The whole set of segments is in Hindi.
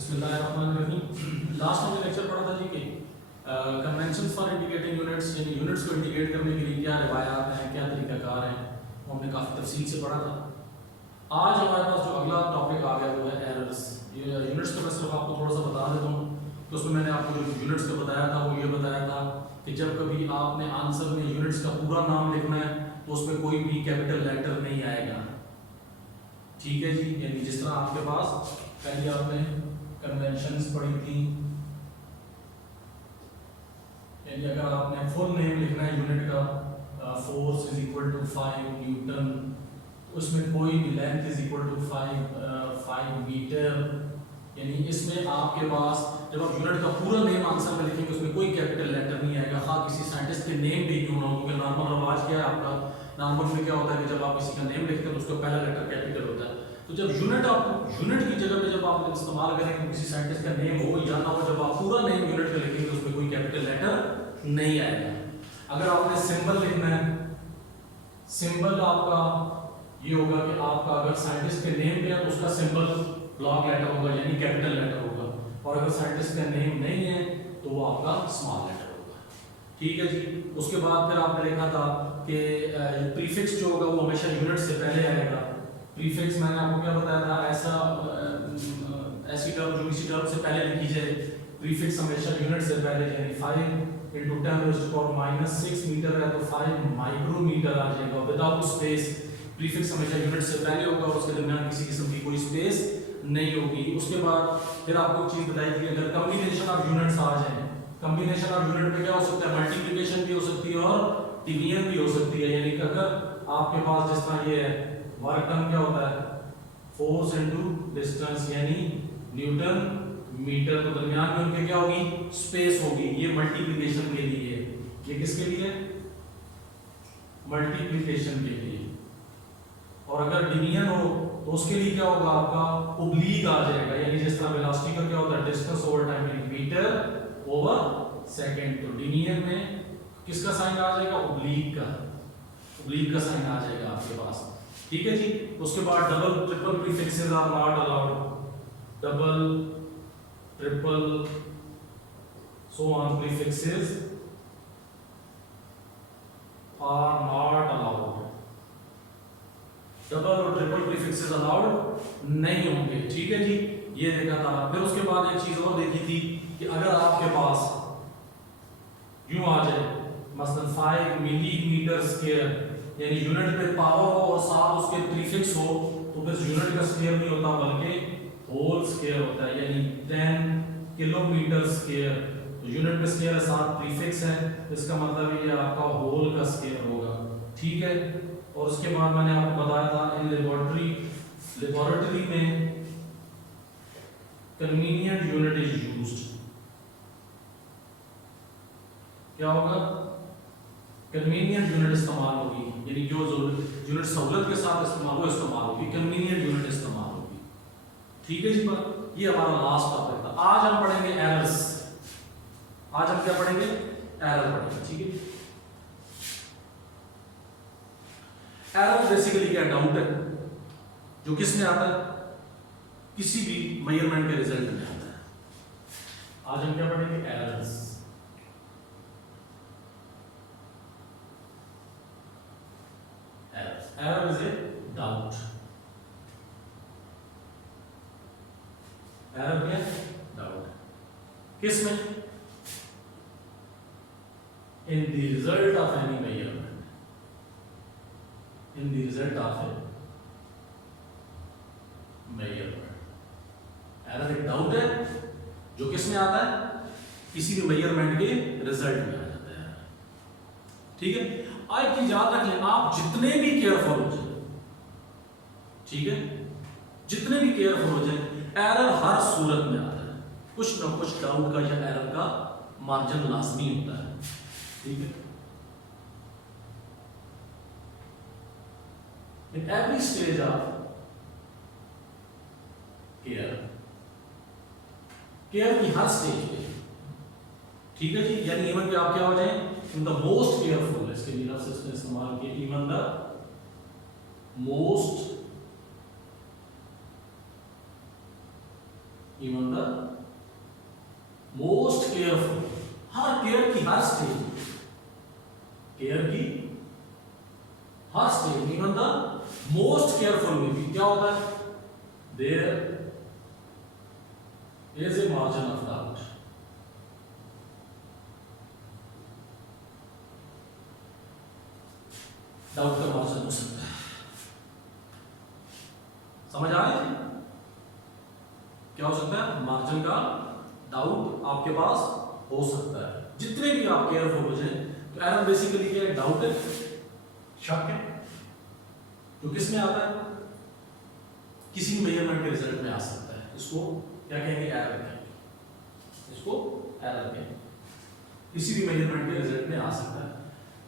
बिस्मिल्लाहिर्रहमानिर्रहीम। लास्ट हमने लेक्चर पढ़ा था जी कि कन्वेंशन फॉर इंडिकेटिंग यूनिट्स, यानी यूनिट्स को इंडिकेट करने के लिए क्या रिवायात हैं, क्या तरीकाकार हैं, वो हमने काफ़ी तफसील से पढ़ा था। आज हमारे पास जो अगला टॉपिक आ गया वो है एरर्स। यूनिट्स को मैं सिर्फ आपको थोड़ा सा बता देता हूँ। तो उसमें मैंने आपको जो यूनिट्स का बताया था वो ये बताया था कि जब कभी आपने आंसर में यूनिट्स का पूरा नाम लिखना है तो उसमें कोई भी कैपिटल लेटर नहीं आएगा। ठीक है जी, यानी जिस तरह आपके पास पहले आपने कन्वेंशंस पढ़ी थी, यानी अगर आपने फुल नेम लिखना है यूनिट का, force is equal to 5 newton, उसमें कोई भी length is equal to 5 metre, यानी इसमें आपके पास जब आप यूनिट का पूरा नेम आंसर में लिखेंगे उसमें कोई कैपिटल लेटर नहीं आएगा, हाँ किसी साइंटिस्ट के नेम भी क्यों ना हो, क्योंकि नॉर्मल रवाज क्या है आपका, नॉर्मल में क्या होता है कि जब आप किसी का नेम लिखते हैं तो उसका पहला लेटर कैपिटल होता है। तो जब यूनिट की जगह पे जब आप इस्तेमाल करेंगे किसी साइंटिस्ट का नेम हो या ना हो, जब आप पूरा नेम यूनिट का लिखेंगे तो उसमें कोई कैपिटल लेटर नहीं आएगा। अगर आपने सिंबल लिखना है, सिंबल आपका ये होगा कि आपका अगर साइंटिस्ट के नेम पे है तो उसका सिंबल ब्लॉक लेटर होगा यानी कैपिटल लेटर होगा, और अगर साइंटिस्ट का नेम नहीं है तो वो आपका स्मॉल लेटर होगा। ठीक है जी। उसके बाद फिर आपने लिखा था कि प्रीफिक्स जो होगा वो हमेशा यूनिट से पहले आएगा। प्रीफिक्स मैंने आपको क्या बताया था, ऐसी टर्म जो किसी टर्म से पहले लिखी जाए, प्रीफिक्स हमेशा यूनिट से पहले, यानी 5 × 10⁻⁻6 मीटर है तो 5 माइक्रोमीटर आ जाएगा विदाउट स्पेस। प्रीफिक्स हमेशा यूनिट से पहले होगा और उसके दरमियान किसी किस्म की कोई स्पेस नहीं होगी। उसके बाद फिर आपको एक चीज बताई थी, अगर कॉम्बिनेशन ऑफ यूनिट्स आ जाए, कॉम्बिनेशन ऑफ यूनिट में क्या हो सकता है, मल्टीप्लिकेशन भी हो सकती है और डिवीजन भी हो सकती है। यानी कि अगर आपके पास जिस तरह ये है, वर्क टर्म क्या होता है, फोर्स इनटू डिस्टेंस यानी न्यूटन मीटर, तो दरमियान में उनके क्या होगी, स्पेस होगी। ये मल्टीप्लिकेशन के लिए, ये किसके लिए, मल्टीप्लिकेशन के लिए। और अगर डिवीजन हो तो उसके लिए क्या होगा, आपका ओब्लीक आ जाएगा, यानी जिस तरह वेलोसिटी का क्या होता है, डिस्टेंस ओवर टाइम यानी मीटर ओवर सेकंड। तो डिवीजन में किसका साइन आ जाएगा, ओब्लीक का साइन आ जाएगा आपके पास। ठीक है जी। उसके बाद double triple prefixes are not allowed, double triple so on prefixes are not allowed, double और ट्रिपल प्रीफिक्सेस अलाउड नहीं होंगे। ठीक है जी, ये देखा था। फिर उसके बाद एक चीज और देखी थी कि अगर आपके पास यूं आ जाए मसलन 5 मिलीमीटर स्क्वायर, यानी यूनिट पे पावर हो और साथ उसके प्रीफिक्स हो, तो फिर यूनिट का स्क्वायर नहीं होता बल्कि होल स्क्वायर होता है, यानी 10 किलोमीटर स्क्वायर। तो यूनिट पे स्क्वायर है साथ प्रीफिक्स है, इसका मतलब ये आपका होल का स्क्वायर होगा। ठीक है। और उसके बाद मैंने आपको बताया था इन लेबोरेटरी में कन्वीनियंट यूनिट इज यूज्ड, क्या होगा, कन्वीनियंट यूनिट इस्तेमाल होगी, यानी जो यूनिट सहूलत के साथ इस्तेमाल होगी, कन्वीनियंट यूनिट इस्तेमाल होगी। ठीक है जी। पर ये हमारा लास्ट टॉपिक था। आज हम पढ़ेंगे एरर्स। आज हम क्या पढ़ेंगे, एरर पढ़ेंगे। ठीक है। एरर बेसिकली क्या, डाउट है जो किस में आता है, किसी भी मेजरमेंट के रिजल्ट में आता है। आज हम क्या पढ़ेंगे, errors. Error is a doubt. Error क्या, doubt। किस में, in the result of any measurement, in the result of a measurement। Error एक doubt है जो किस में आता है, किसी भी मेजरमेंट के रिजल्ट में आ जाता है। ठीक है। आज की याद रख लें, आप जितने भी केयरफुल हो जाए, ठीक है, जितने भी केयरफुल हो जाए, एरर हर सूरत में आता है, कुछ ना कुछ डाउट का या एरर का मार्जिन लाजमी होता है। ठीक है। In every stage of care, care की हर स्टेज पे, ठीक है जी, यानी इवन कि आप क्या हो जाए, इन द मोस्ट केयरफुल, इसके लिए लफ्ज़ इसने इस्तेमाल किया, even the most even the most careful, हर केयर की हर स्टेज, केयर की हर stage, even the most careful में भी क्या होता है, there is a margin of doubt. Doubt का मार्जिन हो सकता है। समझ आ रही है? क्या हो सकता है? मार्जिन का डाउट आपके पास हो सकता है। जितने भी आप केयरफुल हो जाए, तो एरर बेसिकली क्या है? डाउट है, शक है, जो किस में आता है? किसी मेजरमेंट के रिजल्ट में आ सकता है। इसको क्या कहेंगे? एरर कहेंगे। इसको एरर कहेंगे। किसी भी मेजरमेंट के रिजल्ट में आ सकता है।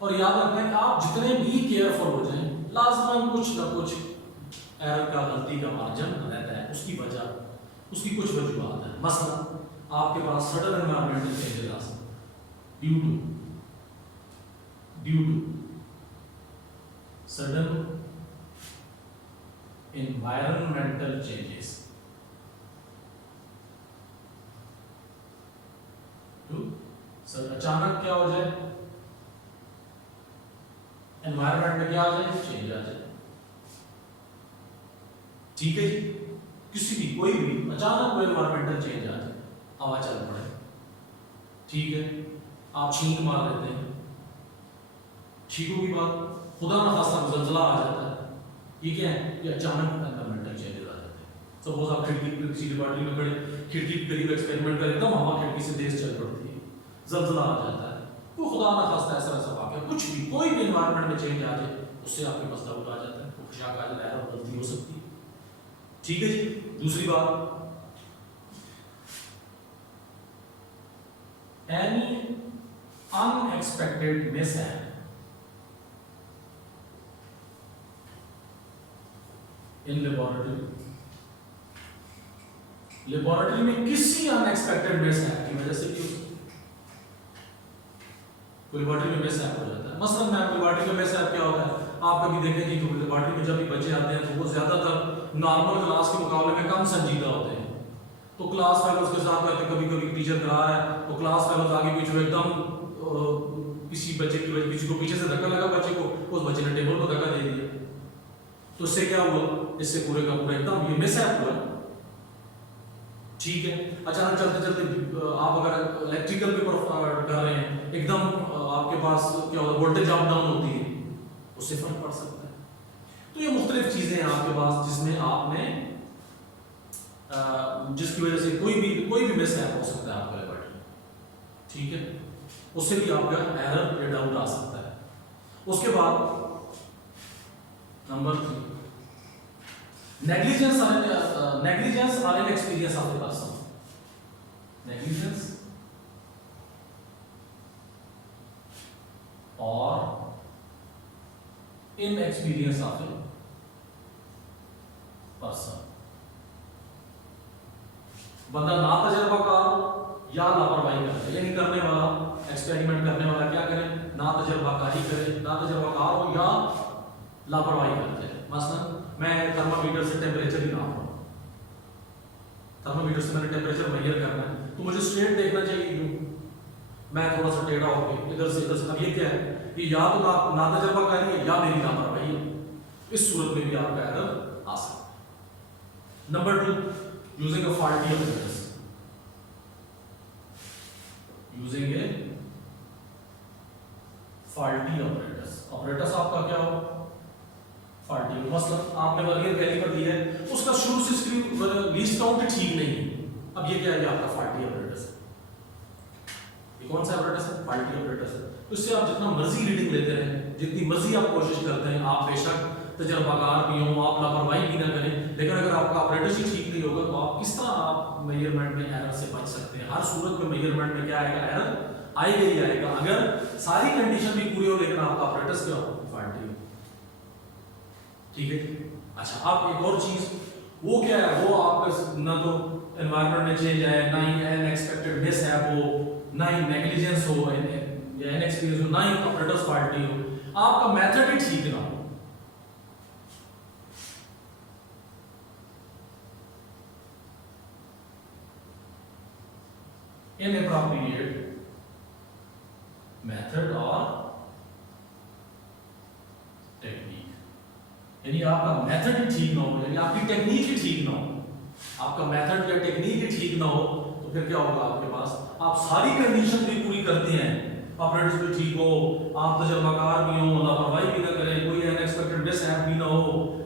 और याद रखना कि आप जितने भी केयरफुल हो जाएं, लाजमन कुछ ना कुछ एरर का, गलती का मार्जिन रहता है। उसकी वजह, उसकी कुछ वजूहत है। मसलन आपके पास सडन एनवायरमेंटल चेंजेस आ सकते हैं due to sudden environmental changes, तो सर अचानक क्या हो जाए, एनवायरमेंट में क्या आ जाए? चेंज आ जाए। ठीक है जी, किसी भी कोई भी अचानक कोई एनवायरमेंटल चेंज आ जाए, हवा चल पड़े, ठीक है, आप छींक मार लेते हैं, ठीक होगी बात, खुदा ना खास्ता ज़लज़ला आ जाता है, ये क्या है? ये अचानक एनवायरमेंटल चेंजेस आ जाते हैं। सपोज आप खिड़की पे किसी लेबोरेटरी में खड़े, खिड़की के करीब एक्सपेरिमेंट करें, एकदम हवा खिड़की से तेज चल पड़ती है, ज़लज़ला आ जाता है, वो खुदा ना खास्ता ऐसा ऐसा वाक़या, कुछ भी कोई भी एनवायरमेंट में चेंज आ जाए, उससे आपके पास डाउट आ जाता है, खुशाक आ जाता है, गलती हो सकती है। ठीक है जी। दूसरी बात, any unexpected mishap, in laboratory में किसी अनएक्सपेक्टेड मिसहैप की वजह से भी लेबोरेटरी में मिसहैप हो जाता है। मसलन मैं लेबोरेटरी में मिसहैप क्या होता है, आप कभी देखें कि लेबोरेटरी में जब भी बच्चे आते हैं तो वो ज्यादातर नॉर्मल क्लास के मुकाबले में कम संजीदा होते हैं, तो क्लास फेलोज के साथ रहते, कभी कभी टीचर करा रहा है तो क्लास फेलोज आगे पीछे एकदम किसी बच्चे की वजह, किसी को पीछे से धक्का लगा बच्चे को, उस बच्चे ने टेबल को धक्का दे दिया, तो इससे क्या हुआ? इससे पूरे का पूरा एकदम ये मिसहैप हुआ। ठीक है, अचानक चलते चलते आप अगर इलेक्ट्रिकल पे कर रहे हैं, एकदम आपके पास क्या होता है, वोल्टेज अप डाउन होती है, उससे फर्क पड़ सकता है। तो ये मुख्तलिफ चीजें हैं आपके पास जिसमें आपने जिसकी वजह से कोई भी मिसहैप हो सकता है आपका लेबोरेटरी, ठीक है, उससे भी आपका एरर या डाउट आ सकता है। उसके बाद number 3, negligence or inexperience of the person, negligence or inexperience of the person, बंदा ना तजर्बाकार या लापरवाही करता है, यानी करने वाला, एक्सपेरिमेंट करने वाला क्या करे? ना तजर्बाकारी करे, ना तजर्बाकार हो या लापरवाही करते हैं। मसलन मैं थर्मामीटर से टेम्परेचर ही नाप रहा हूँ, थर्मामीटर से मैंने टेम्परेचर मेजर करना है, तो मुझे स्ट्रेट देखना चाहिए, मैं थोड़ा सा टेढ़ा होकर इधर से। अब ये क्या है? ये या तो ना तजर्बाकारी है या मेरी लापरवाही है। इस सूरत में भी आपका एरर आ सकता है। Number 2, using a faulty operators, using A faulty operators. Operators आपका क्या हो? फॉल्टी। मतलब आपने वर्नियर कैलिपर दिया है, उसका शुरू से स्क्रू लीस्ट काउंट ठीक नहीं है, अब ये क्या है? आपका फॉल्टी ऑपरेटर्स है। ये कौन सा ऑपरेटर्स है? फॉल्टी ऑपरेटर्स है। तो इससे आप जितना मर्जी रीडिंग लेते रहें, जितनी मर्जी आप कोशिश करते हैं, आप बेशक तजर्बाकार भी हो, आप लापरवाही भी ना करें, लेकिन अगर आपका ऑपरेटर्स ही ठीक नहीं होगा तो आप किस तरह आप मेजरमेंट में एरर से बच सकते हैं? हर सूरत में मेजरमेंट में क्या आएगा? एरर आएगा ही आएगा। अगर सारी कंडीशन भी पूरी हो लेकिन आपका ऑपरेटर्स क्या हो? फॉल्टी हो। ठीक है। अच्छा, आप एक और चीज, वो क्या है? वो आपका ना तो एनवायरनमेंट में चेंज है, ना ही अनएक्सपेक्टेड मिसहैप हो, ना ही नेग्लिजेंस हो या इनएक्सपीरियंस हो, ना ही ऑपरेटर्स फॉल्टी हो, आपका मेथड ही ठीक ना हो। इनएप्रोप्रिएट मेथड और टेक्निक, यानी आपका मेथड ही ठीक ना हो, यानी आपकी टेक्निक ही ठीक ना हो, आपका मेथड या टेक्निक ही ठीक ना हो, तो फिर क्या होगा आपके पास, आप सारी कंडीशन भी पूरी करते हैं, ऑपरेटर्स भी ठीक हो, आप तजर्बाकार भी हो, लापरवाही भी ना करें, कोई अनएक्सपेक्टेड मिसहैप भी ना हो,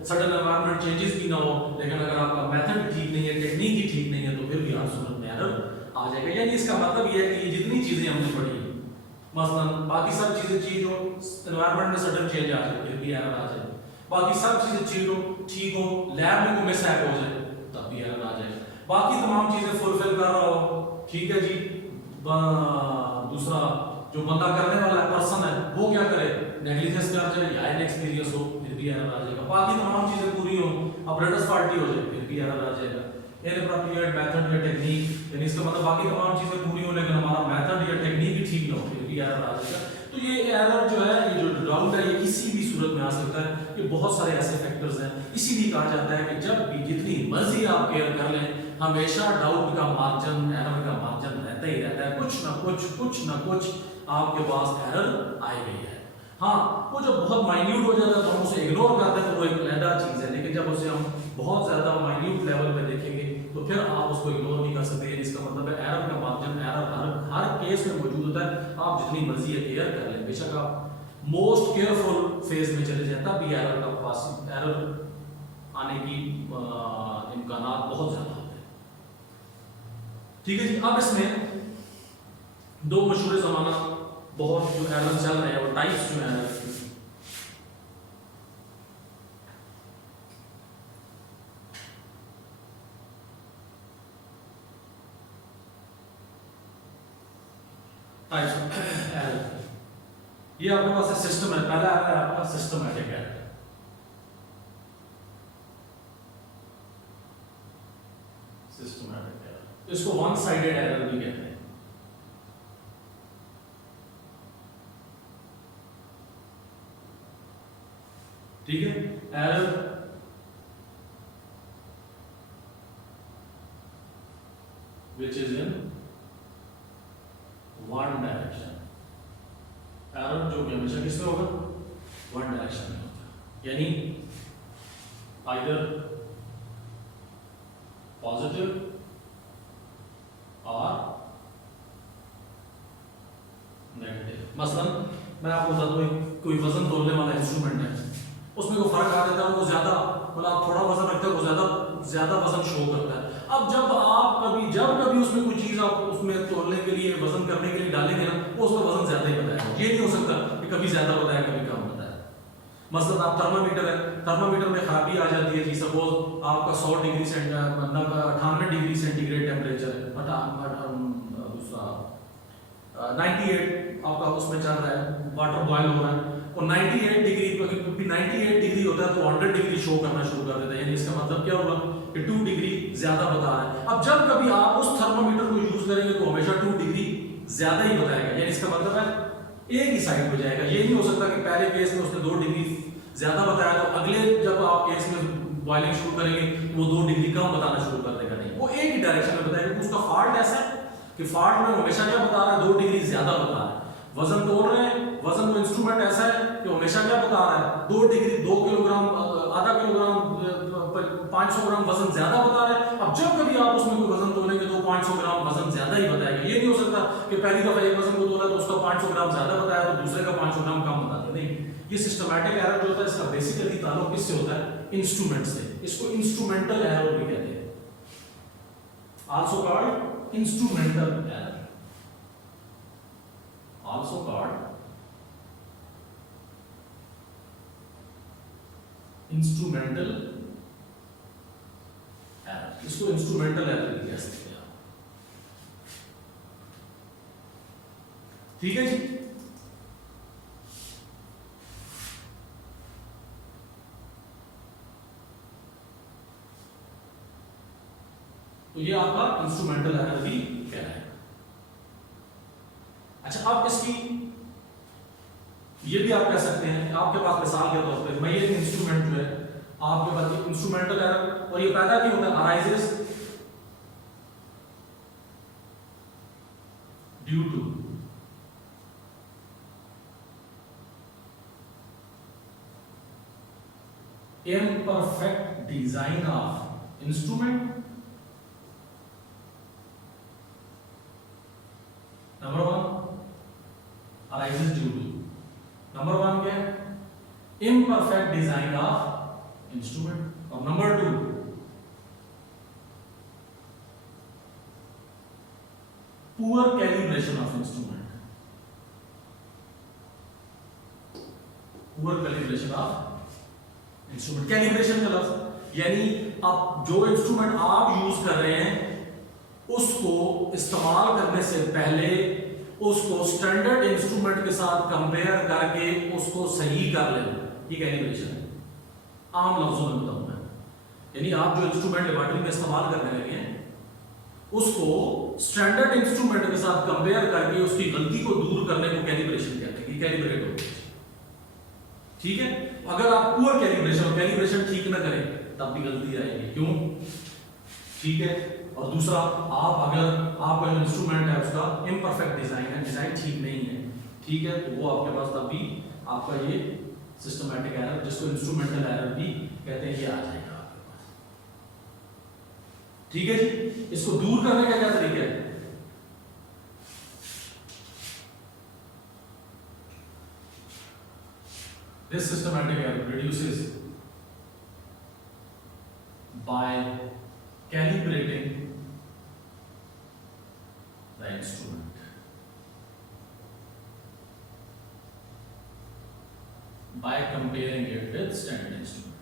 सडन एनवायरनमेंट चेंजेस भी ना हो, लेकिन अगर आपका मेथड ठीक नहीं है, टेक्निक ही ठीक नहीं है, तो फिर भी हर सूरत में एरर आ जाएगा। यानी इसका मतलब ये है कि जितनी चीजें हमने पढ़ी, मसलन बाकी सब चीजें ठीक हो, एनवायरनमेंट में सडन चेंज आ जाए फिर भी एरर आ जाए, बाकी सब चीजें ठीक हो, लैब में कोई मिसहैप हो जाए तब भी एरर आ जाए, बाकी तमाम चीजें फुलफिल कर रहा हो, ठीक है जी, दूसरा जो बंदा करने वाला है, पर्सन है, वो क्या करे, नेग्लिजेंस कर जाए या इनएक्सपीरियंस हो, फिर भी एरर आ जाएगा, बाकी तमाम चीजें पूरी हो, ऑपरेटर्स फाल्टी हो जाए फिर भी एरर आ जाएगा। इनएप्रोप्रिएट मेथड या टेक्निक, यानी इसका मतलब बाकी तमाम चीजें पूरी हो लेकिन हमारा मेथड या टेक्निक ही ठीक ना हो, फिर भी एरर आ जाएगा। तो ये एरर जो है, ये जो डाउट है, ये किसी भी सूरत में आ सकता है, ये बहुत सारे ऐसे फैक्टर्स हैं, इसीलिए कहा जाता है कि जब भी जितनी मर्जी आप केयर कर लें, हमेशा डाउट का मार्जिन, एरर का मार्जिन रहता ही रहता है, कुछ ना कुछ आपके पास एरर आई गई है। हाँ, वो जब बहुत माइन्यूट हो जाता है तो हम उसे इग्नोर करते हैं, तो वो एक अलग चीज है, लेकिन जब उसे हम बहुत ज्यादा माइन्यूट लेवल पे देखेंगे तो फिर आप उसको इग्नोर नहीं कर सकते। इसका मतलब है एरर का मार्जिन, एरर हर केस में मौजूद होता है, आप जितनी मर्जी है केयर कर लें, बेशक आप मोस्ट केयरफुल फेज में चले जाए, तब भी एरर का पास एरर आने की इम्कानात बहुत ज्यादा होते हैं। ठीक है जी, अब इसमें दो मशहूर ज़माना बहुत जो एरर चल रहे हैं, वो टाइप्स जो है टाइप्स ऑफ एरर, ये आपके पास सिस्टम है, पहला है आपका सिस्टमैटिक एरर। सिस्टमैटिक एरर, इसको वन साइडेड एरर भी कहते हैं। ठीक है, error which is in one direction, error जो कि हमेशा किसमें होगा, वन डायरेक्शन में होगा, यानी आइदर पॉजिटिव और नेगेटिव। मसलन मैं आपको बता दूं, कोई वजन तोलने वाला इंस्ट्रूमेंट है, उसमें कोई फर्क आ जाता है, वो ज्यादा, मतलब आप थोड़ा वजन रखते हो, वो ज्यादा वजन शो करता है। अब जब कभी उसमें कोई चीज आप उसमें तोलने के लिए, वजन करने के लिए डालेंगे ना, वो उसका वजन ज्यादा ही बताएगा। ये नहीं हो सकता कि कभी ज्यादा बताया कभी कम बताया। मसलन आप थर्मामीटर है, थर्मामीटर में खराबी आ जाती है जी, सपोज आपका 100 डिग्री मतलब 98 डिग्री सेंटीग्रेड टेम्परेचर है, दूसरा 98 आपका उसमें चल रहा है, वाटर बॉयल हो रहा है, और 98 डिग्री 98 डिग्री होता है तो 100 डिग्री शो करना शुरू कर देता है, यानी इसका मतलब क्या होगा कि 2 डिग्री ज्यादा बता रहा है। अब जब कभी आप उस थर्मामीटर को यूज करेंगे तो हमेशा 2 डिग्री ज्यादा ही बताएगा, यानी इसका मतलब है एक ही साइड हो जाएगा। ये नहीं हो सकता कि पहले केस में उसने 2 डिग्री ज्यादा बताया तो अगले जब आप केस में बॉइलिंग शुरू करेंगे वो 2 डिग्री कम बताना शुरू कर देगा, नहीं, वो एक ही डायरेक्शन में बताएगा। उसका फॉल्ट ऐसा है कि फॉल्ट में हमेशा क्या बता रहा है, 2 डिग्री ज्यादा बता रहा है। वजन तोड़ रहे हैं, वजन को इंस्ट्रूमेंट ऐसा है कि हमेशा क्या बता रहा है, 2 डिग्री 2 किलोग्राम, आधा किलोग्राम, 500 ग्राम वजन ज्यादा बता रहा है। अब जब कभी आप उसमें कोई वजन तोलेंगे तो 500 ग्राम वजन ज्यादा ही बताएगा। ये नहीं हो सकता कि पहली दफा एक वजन को तोला तो उसका 500 ग्राम ज्यादा बताया तो दूसरे का 500 ग्राम कम बता दिया, नहीं। ये सिस्टमैटिक एरर जो होता है, इसका बेसिकली ताल्लुक किससे होता है, इंस्ट्रूमेंट से। इसको इंस्ट्रूमेंटल एरर भी कहते हैं, also called instrumental error, also called instrumental error. इसको इंस्ट्रूमेंटल एरर भी कह सकते हैं आप। ठीक है जी, तो ये आपका इंस्ट्रूमेंटल एरर भी कहलाएगा। अच्छा, आप इसकी ये भी आप कह सकते हैं, आपके पास मिसाल के तौर पे मैं ये इंस्ट्रूमेंट जो है आपके पास इंस्ट्रूमेंटल एरर, और ये पैदा क्यों होता है, arises due to imperfect design of instrument. Number one arises due to, number one क्या है, imperfect design of instrument. और number two poor calibration of instrument. Poor calibration of instrument. Calibration का लफ्ज यानी आप जो इंस्ट्रूमेंट आप यूज कर रहे हैं उसको इस्तेमाल करने से पहले उसको स्टैंडर्ड इंस्ट्रूमेंट के साथ कंपेयर करके उसको सही कर लेना, ये कैलिब्रेशन है. आम लफ्जों में बताऊंगा, यानी आप जो इंस्ट्रूमेंट लेबोरेटरी में इस्तेमाल करने लगे हैं उसको स्टैंडर्ड इंस्ट्रूमेंट के साथ कंपेयर करके उसकी गलती को दूर करने को कैलिब्रेशन कहते हैं. ये कैलिब्रेट होता है, ठीक है. अगर आप पुअर कैलिब्रेशन ठीक ना करें तब भी गलती आएगी. क्यों? ठीक है. और दूसरा, आप अगर आपका जो इंस्ट्रूमेंट है उसका इम्परफेक्ट डिजाइन है, डिजाइन ठीक नहीं है, ठीक है, तो वो आपके पास तब भी आपका ये सिस्टमैटिक एरर, जिसको इंस्ट्रूमेंटल एरर भी कहते हैं, ये आ जाएगा आपके पास. ठीक है जी. इसको दूर करने का क्या तरीका है? This systematic error reduces by calibrating the instrument. By comparing it with standard instrument.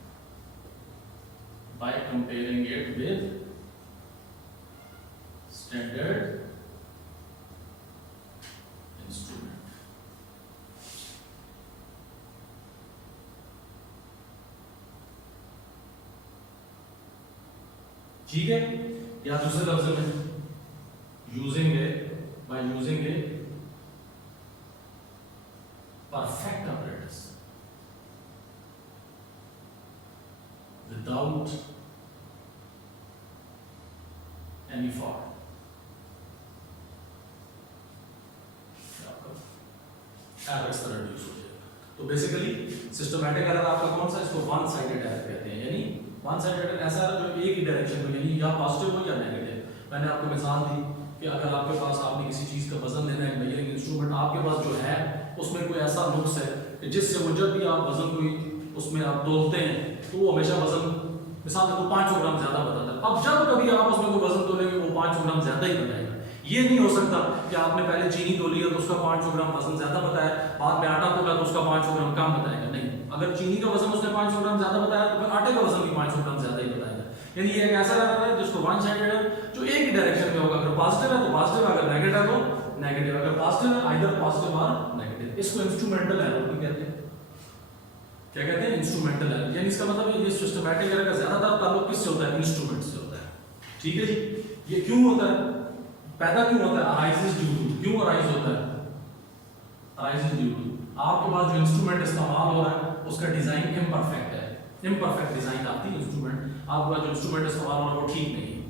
By comparing it with standard instrument. ठीक है. या दूसरे लफ्ज में using A, by using a perfect apparatus without any fault. Error इस तरह रिड्यूस हो जाएगा. तो बेसिकली सिस्टमैटिक एरर आपका कौन सा, इसको वन साइडेड एरर कहते हैं. यानी वन साइडेड ऐसा है जो एक ही डायरेक्शन में, यानी या पॉजिटिव हो या नेगेटिव. मैंने आपको मिसाल दी कि अगर आपके पास आपने किसी चीज़ का वजन लेना है, मेजरिंग इंस्ट्रूमेंट आपके पास जो है उसमें कोई ऐसा नुक्स है कि जिससे वो जब भी आप वजन कोई उसमें आप तोलते हैं तो वो हमेशा वजन मिसाल को 500 ग्राम ज़्यादा बताता है. अब जब कभी आप उसमें कोई वजन तोलेंगे वो 500 ग्राम ज़्यादा ही बताएगा. ये नहीं हो सकता कि आपने पहले चीनी तोली है तो उसका 500 ग्राम वजन ज़्यादा बताया, बाद में आटा तोला तो उसका 500 ग्राम कम बताएगा. नहीं, अगर चीनी का वजन उसने 500 ग्राम ज़्यादा बताया तो फिर आटे का वजन भी 500 ग्राम ज़्यादा ही बताएगा. यानी ये एक ऐसा एरर है जिसको वन साइडेड है, जो एक ही डायरेक्शन में होगा. अगर पॉजिटिव है तो पॉजिटिव, अगर नेगेटिव है तो नेगेटिव. अगर पॉजिटिव है आइदर पॉजिटिव और नेगेटिव. इसको इंस्ट्रूमेंटल एरर भी कहते हैं. क्या कहते हैं? Instrumental error. यानी इसका मतलब ये सिस्टमैटिक एरर का ज्यादातर ताल्लुक किससे होता है? इंस्ट्रूमेंट से होता है. ठीक है जी. ये क्यों होता है, पैदा क्यों होता है? Arises due to. क्यों अराइज होता है? अराइजेस ड्यू टू आपके पास जो इंस्ट्रूमेंट इस्तेमाल हो रहा है उसका डिजाइन इम्परफेक्ट है. इम्परफेक्ट डिजाइन आती है इंस्ट्रूमेंट, आपका जो इंस्ट्रूमेंट इस्तेमाल हो रहा है वो ठीक नहीं है,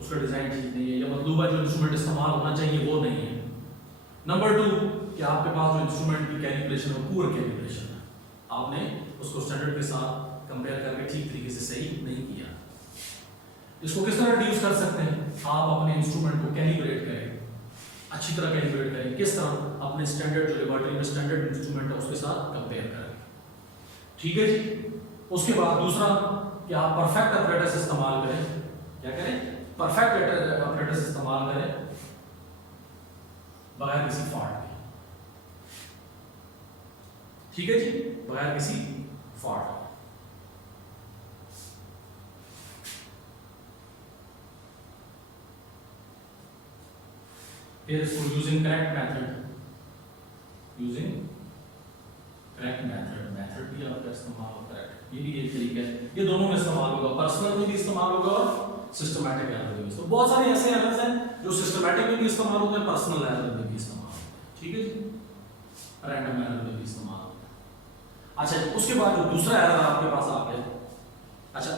उसका डिजाइन ठीक नहीं है, या मतलूबा जो इंस्ट्रूमेंट इस्तेमाल होना चाहिए वो नहीं है. नंबर टू कि आपके पास जो इंस्ट्रूमेंट की कैलिब्रेशन है पुअर कैलिब्रेशन है, आपने उसको स्टैंडर्ड के साथ कंपेयर करके ठीक तरीके से सही नहीं किया. इसको किस तरह रिड्यूस कर सकते हैं? आप अपने इंस्ट्रूमेंट को कैलिब्रेट करें, अच्छी तरह कैलिब्रेट करें. किस तरह? अपने स्टैंडर्ड जो लेबोरेटरी में स्टैंडर्ड इंस्ट्रूमेंट है उसके साथ कंपेयर करें. ठीक है जी. उसके बाद दूसरा कि आप परफेक्ट apparatus इस्तेमाल करें. क्या करें? परफेक्ट apparatus इस्तेमाल करें बगैर किसी फॉल्ट के. ठीक है जी, बगैर किसी फॉल्ट. फिर इसको using correct method, using correct method भी आपका इस्तेमाल होता है. ये भी एक तरीका है. ये दोनों में इस्तेमाल होगा, पर्सनल में भी इस्तेमाल होगा और सिस्टमैटिक एरर में भी. तो बहुत सारे ऐसे एरर्स हैं जो सिस्टमैटिक में भी इस्तेमाल होते हैं, पर्सनल एरर में भी इस्तेमाल होते हैं. ठीक है जी. रैंडम एरर में भी इस्तेमाल होता है. अच्छा, उसके बाद जो दूसरा एरर आपके पास आ गया अच्छा,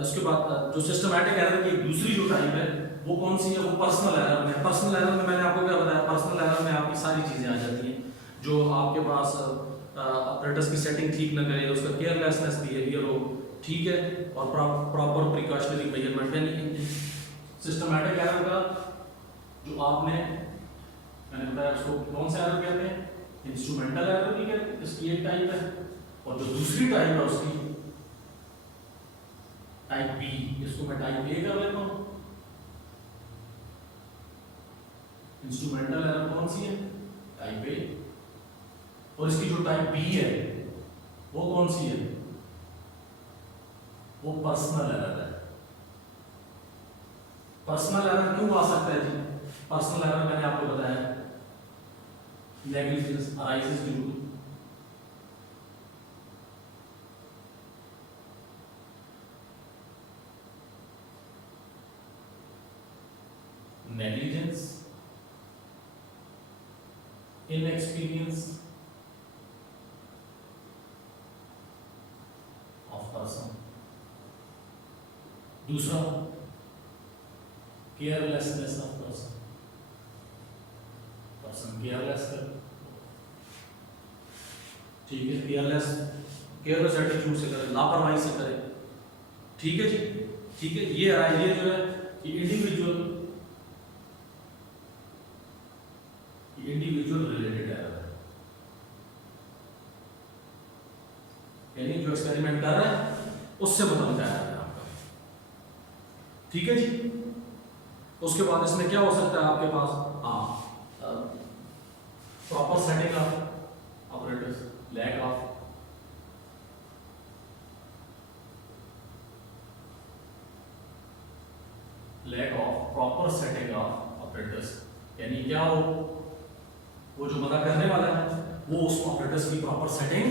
उसके बाद जो सिस्टमैटिक एरर की दूसरी जो टाइप है वो कौन सी है? वो पर्सनल एरर में। पर्सनल एरर में मैंने आपको क्या बताया? पर्सनल एरर में आपकी सारी चीज़ें आ जाती हैं जो आपके पास ऑपरेटर्स की सेटिंग ठीक ना करे, उसका केयरलेसनेस बिहेवियर हो, ठीक है, और प्रॉपर प्रिकॉशनरी मेजरमेंट। यानी सिस्टमैटिक एरर का जो आपने मैंने बताया उसको कौन सा एरर कहते हैं? इंस्ट्रूमेंटल एरर भी कहते हैं, इसकी एक टाइप है। और जो दूसरी टाइप है उसकी टाइप बी, इसको मैं टाइप ए कर लेता हूं। इंस्ट्रूमेंटल एरर कौन सी है? Type A. और इसकी जो टाइप बी है वो कौन सी है? वो पर्सनल एरर है। पर्सनल एरर क्यों आ सकता है जी? पर्सनल एरर मैंने आपको बताया negligence arises due to negligence, inexperience of person. दूसरा carelessness of person, person careless कर, ठीक है, केयरलेस एटीट्यूड से करे, लापरवाही से करे, ठीक है जी, ठीक है। ये आइडिया जो है इंडिविजुअल रिलेटेड एरर है, यानी जो एक्सपेरिमेंट कर रहा है उससे बदलता है आपका, ठीक है जी। उसके बाद इसमें क्या हो सकता है आपके पास? Proper setting of operators, lack of proper setting of operators, यानी क्या हो, वो जो मना करने वाला है वो उस ऑपरेटर्स की प्रॉपर सेटिंग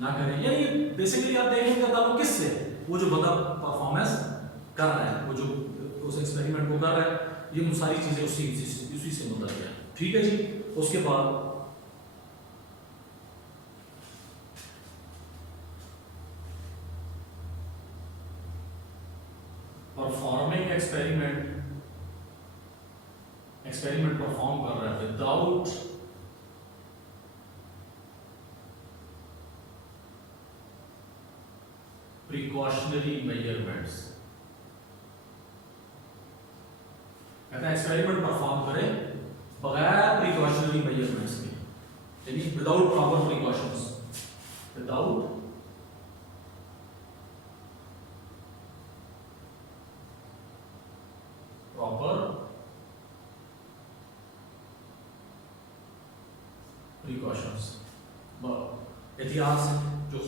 ना करे। यानी बेसिकली आप देखेंगे ताल्लुक किससे? वो जो बंदा परफॉर्मेंस कर रहा है, वो जो उस एक्सपेरिमेंट को कर रहा है, ये सारी चीजें उसी से मुतल्लिक़ है, ठीक है जी। उसके बाद परफॉर्मिंग एक्सपेरिमेंट परफॉर्म कर रहा है विदाउट प्रिकॉशनरी मेजरमेंट्स, कहता है एक्सपेरिमेंट परफॉर्म करे बगैर प्रिकॉशनरी मेजरमेंट्स के, यानी without proper precautions, without proper precautions. एहतियात से जो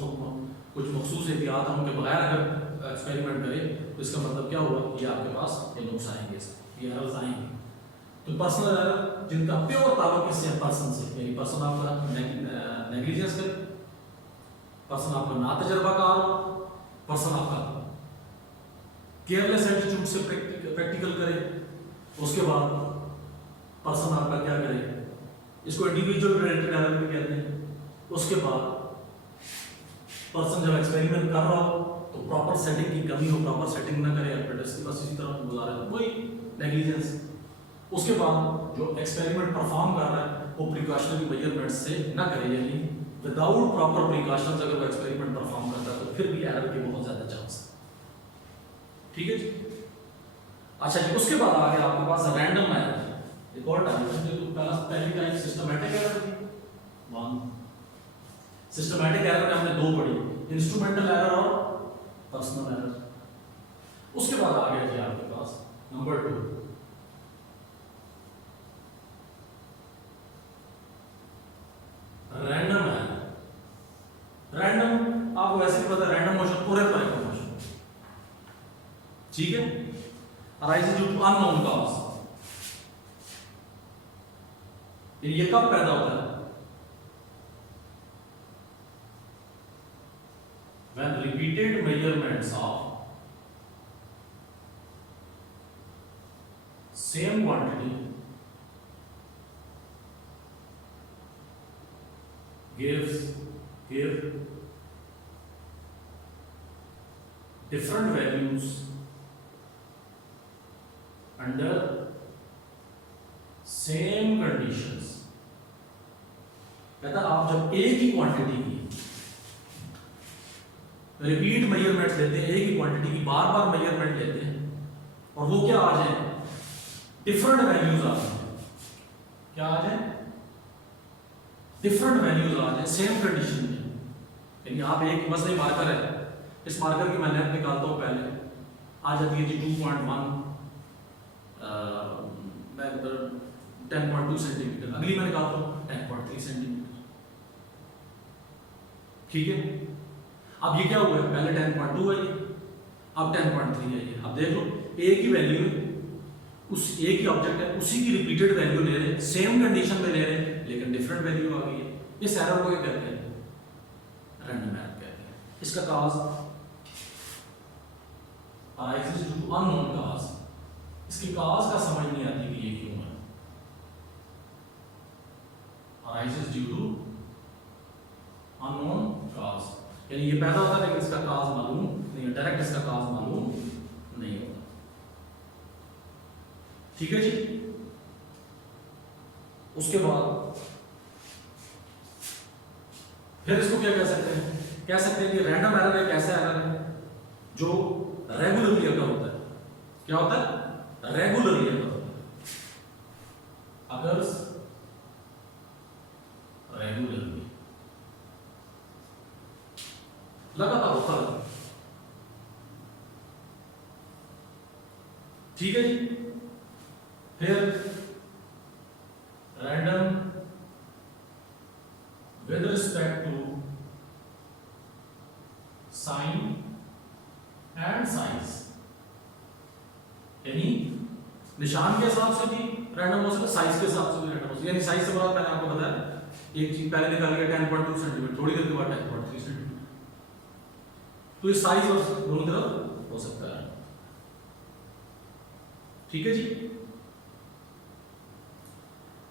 कुछ मखसूस एहतियात हैं उनके बगैर अगर एक्सपेरिमेंट करें तो इसका मतलब क्या हुआ? ये आपके पास ये नुक्स आएंगे, ये एरर्स आएंगे। तो पर्सनल एरर जिनका प्योर ताल्लुक किससे है? पर्सन से, यानी पर्सन आपका नेग्लिजेंस करे, पर्सन आपका ना तजर्बाकार हो, पर्सन आपका केयरलेस एटीट्यूड से प्रैक्टिकल करे, उसके बाद पर्सन आपका क्या करे, इसको इंडिविजुअल रिलेटेड एरर भी कहते हैं। उसके बाद पर्सन जब एक्सपेरिमेंट कर रहा हो तो प्रॉपर सेटिंग की कमी हो, प्रॉपर सेटिंग ना करे ऑपरेटर्स की, बस इसी तरह गुजारे, वही नेग्लिजेंस। उसके बाद जो एक्सपेरिमेंट परफॉर्म कर रहा है वो प्रिकॉशनरी मेजरमेंट्स से ना करे, यानी विदाउट प्रॉपर प्रिकॉशंस अगर वो एक्सपेरिमेंट परफॉर्म करता है तो फिर भी एरर के बहुत ज्यादा चांस है, ठीक है जी। अच्छा जी, उसके बाद आ गया आपके पास रैंडम एरर, एक और टाइप है जो पहली टाइप सिस्टमैटिक एरर थी। सिस्टमैटिक एरर में हमने दो पढ़ी, इंस्ट्रूमेंटल एरर और पर्सनल एरर। उसके बाद आ गया जी आपके पास नंबर 2 रैंडम एरर। रैंडम आपको वैसे भी पता है, रैंडम मोशन पूरे टाइप का मोशन, ठीक है, arising due to unknown cause. ये कब पैदा होता है? When repeated measurements of same quantity give different values under same conditions। कहता आप जब एक ही क्वांटिटी की रिपीट मेजरमेंट लेते हैं, एक ही क्वांटिटी की बार बार मेजरमेंट लेते हैं और वो क्या आ जाए, डिफरेंट वैल्यूज आ जाए, क्या आ जाए, डिफरेंट वैल्यूज आ जाए सेम कंडीशन में। यानी आप एक मसले मार्कर है, इस मार्कर की मैं लेंथ निकालता हूँ, पहले आ जाती है जी 2.1 10.2 सेंटीमीटर, अगली मैं निकालता हूँ 10.3 सेंटीमीटर। ठीक है, अब ये क्या हुआ है, पहले 10.2 है ये, अब 10.3 है ये। अब देख लो एक ही वैल्यू, उस एक ही ऑब्जेक्ट है, उसी की रिपीटेड वैल्यू ले रहे हैं, सेम कंडीशन में ले रहे हैं, लेकिन डिफरेंट वैल्यू आ गई है। इस एरर को क्या कहते हैं, रैंडम एरर कहते हैं। इसका काज arises due to unknown cause, इसकी काज का समझ नहीं आती कि ये क्यों है। arises due to unknown cause, यानी ये पैदा होता है लेकिन इसका काज मालूम नहीं है, डायरेक्ट इसका काज मालूम नहीं होता। ठीक है जी। उसके बाद फिर इसको क्या कह सकते हैं, कह सकते हैं कि रैंडम एरर एक ऐसा एरर है जो रेगुलरली अगर होता है। क्या होता है, रेगुलरली अगर होता है, अगर रेगुलरली लगातार होता है। ठीक है जी। फिर random with respect to sign and size, यानी निशान के हिसाब से भी रैंडम हो सकता है, साइज के हिसाब से भी रैंडम हो सकता है। यानी साइज से बाद मैंने आपको बताया एक चीज पहले निकाल के 10.2 सेंटीमीटर, थोड़ी देर के बाद 10.3 सेंटीमीटर, तो ये साइज और दोनों तरफ हो सकता है। ठीक है जी।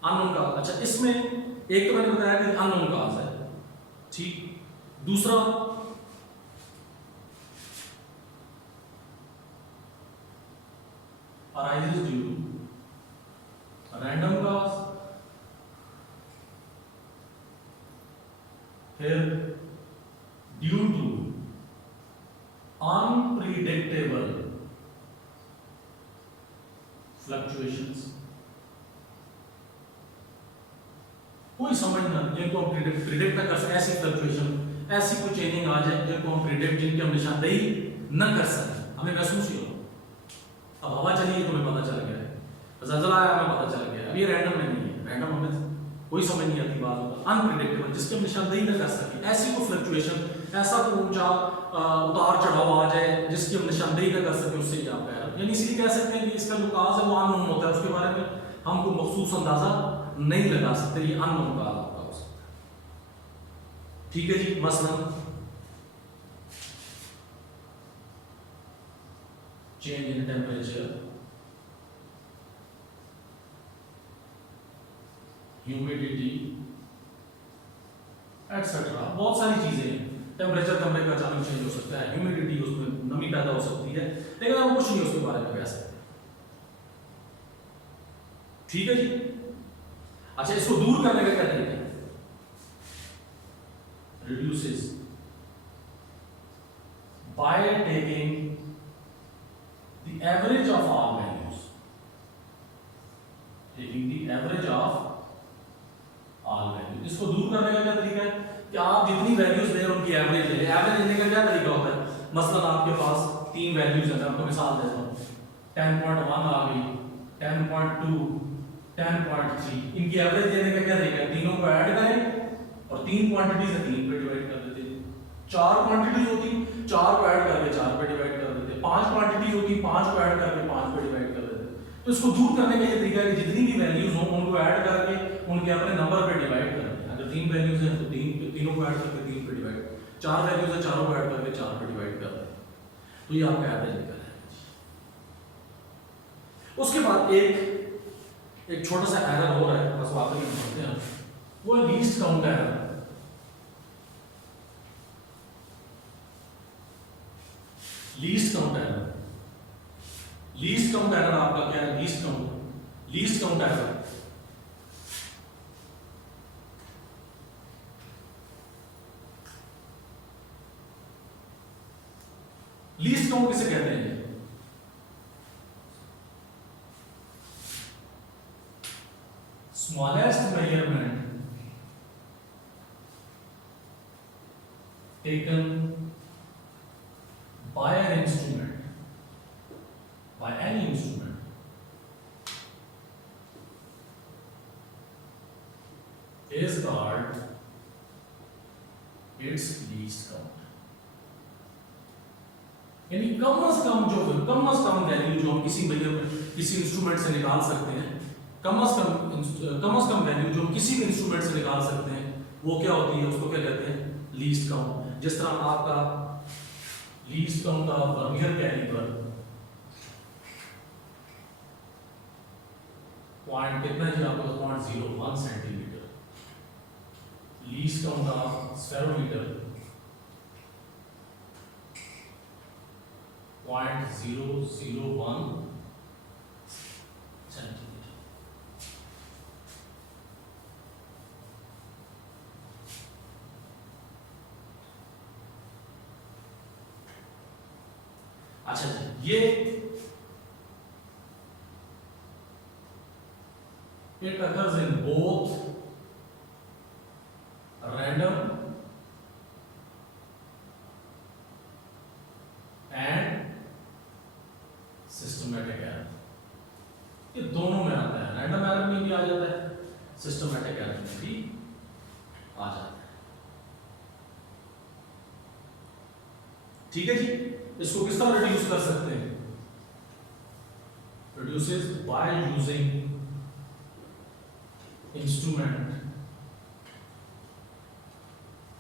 अननोन काज, अच्छा इसमें एक तो मैंने बताया कि अननोन काज है, ठीक। दूसरा arises due to random cause, फिर due to unpredictable fluctuations, कोई समझ ना जिनको हम प्रिडिक्ट ना कर सके, ऐसी फ्लक्चुएशन, ऐसी कोई चेंजिंग आ जाए जिनको हम प्रिडिक्ट, जिनकी हम निशानदेही न कर सके, हमें महसूस ही हो। अब हवा चली है तुम्हें पता चल गया है, ज़लज़ला आया हमें पता चल गया, अब ये रैंडम में नहीं है, रैंडम हमें कोई समझ नहीं आती बात होगा। अनप्रिडिक्टेबल, जिसके हम निशानदेही न कर सके, ऐसी कोई फ्लक्चुएशन, ऐसा कोई ऊंचा उतार चढ़ाव आ जाए जिसकी हम निशानदेही न कर सके, उससे ही आप कह रहे हैं। यानी इसलिए कह सकते हैं कि इसका जो काज है वो अननोन होता है, उसके बारे में हम कोई मखसूस अंदाजा नहीं लगा सकते, ये अननोन काज आपका हो सकता है। ठीक है जी। मसलन change in temperature, humidity etcetera, बहुत सारी चीजें हैं। टेम्परेचर कमरे का अचानक चेंज हो सकता है, ह्यूमिडिटी उसमें नमी पैदा हो सकती है, लेकिन हम कुछ नहीं उसके बारे में कह सकते। ठीक है जी। अच्छा इसको दूर करने का क्या तरीका है, reduces by taking the average of all values, taking the average of all values. इसको दूर करने का क्या तरीका है कि आप जितनी वैल्यूज ले उनकी एवरेज ले। एवरेज लेने का क्या तरीका होता है, मसलन आपके पास तीन वैल्यूज हैं, मैं आपको मिसाल देता हूँ, 10.1 आ गई, 10.2, 10.3, इनकी एवरेज लेने का क्या तरीका है, तीनों को ऐड करें और तीन क्वांटिटीज है, तीन पे डिवाइड कर देते हैं। चार क्वांटिटीज होती, चार को ऐड करके चार पे डिवाइड कर देते हैं। पांच क्वांटिटीज होती, पांच को ऐड करके पांच पे डिवाइड कर देते हैं। तो इसको दूर करने का ये तरीका है कि जितनी भी वैल्यूज हो उनको ऐड करके उनके अपने नंबर पे डिवाइड कर दें। अगर तीन वैल्यूज हैं तो तीनों को ऐड करके तीन पे डिवाइड, चार वैल्यूज है चारों को ऐड करके चार पे डिवाइड कर दें। तो ये आपका एवरेज निकल है। उसके बाद एक छोटा सा एरर हो रहा है, बस वापस में पढ़ते हैं, वो least count error. Least least count आएगा। लीस्ट काउंट किसे कहते हैं? Smallest measurement taken by an instrument, by any instrument, is called its least count. यानी कम से कम वैल्यू जो हम किसी इंस्ट्रूमेंट से निकाल सकते हैं, कम से कम वैल्यू जो हम किसी भी इंस्ट्रूमेंट से निकाल सकते हैं, वो क्या होती है? उसको क्या कहते हैं? Least count. जिस तरह आपका least count of vernier caliper point कितना है जी आपका? 0.01 centimetre. Least count of spherometer 0.001 centimetre. अच्छा ये it occurs in both random and systematic error। ये दोनों में आता है, रैंडम एरर में भी आ जाता है, सिस्टमैटिक एरर में भी आ जाता है। ठीक है जी। इसको किस तरह रिड्यूस कर सकते हैं? Reduces by using instrument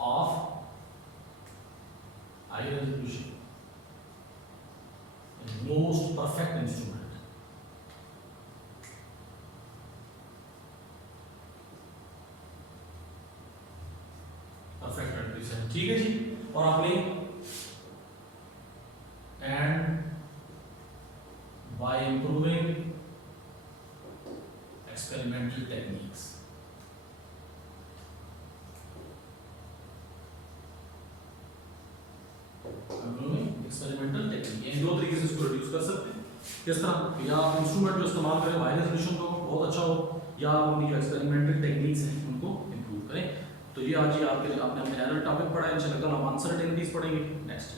of high resolution, most perfect instrument. Perfect resolution, ठीक है जी। और आपने and by improving experimental techniques, इन दो तरीके से इसको रिड्यूस कर सकते हैं। किस तरह? या आप इंस्ट्रूमेंट जो इस्तेमाल करें हाई रेजोल्यूशन को बहुत अच्छा हो, या आप उनकी जो एक्सपेरिमेंटल टेक्निक्स हैं उनको इम्प्रूव करें। तो ये आज ही आपने अपने एरर टॉपिक पढ़ा है। इंशाल्लाह कल हम अनसर्टेनिटीज पढ़ेंगे नेक्स्ट।